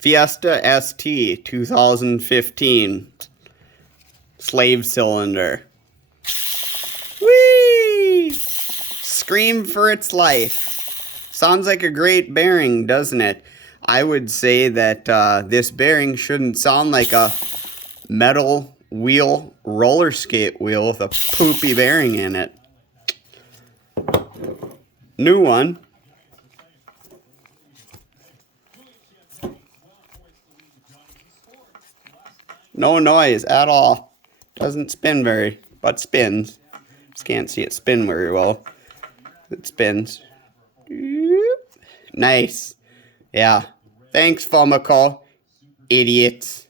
Fiesta ST 2015 slave cylinder. Whee! Scream for its life. Sounds like a great bearing, doesn't it? I would say that this bearing shouldn't sound like a metal wheel roller skate wheel with a poopy bearing in it. New one. No noise at all. Doesn't spin but spins. Just can't see it spin very well. It spins. Nice. Yeah. Thanks, Fumiko. Idiots.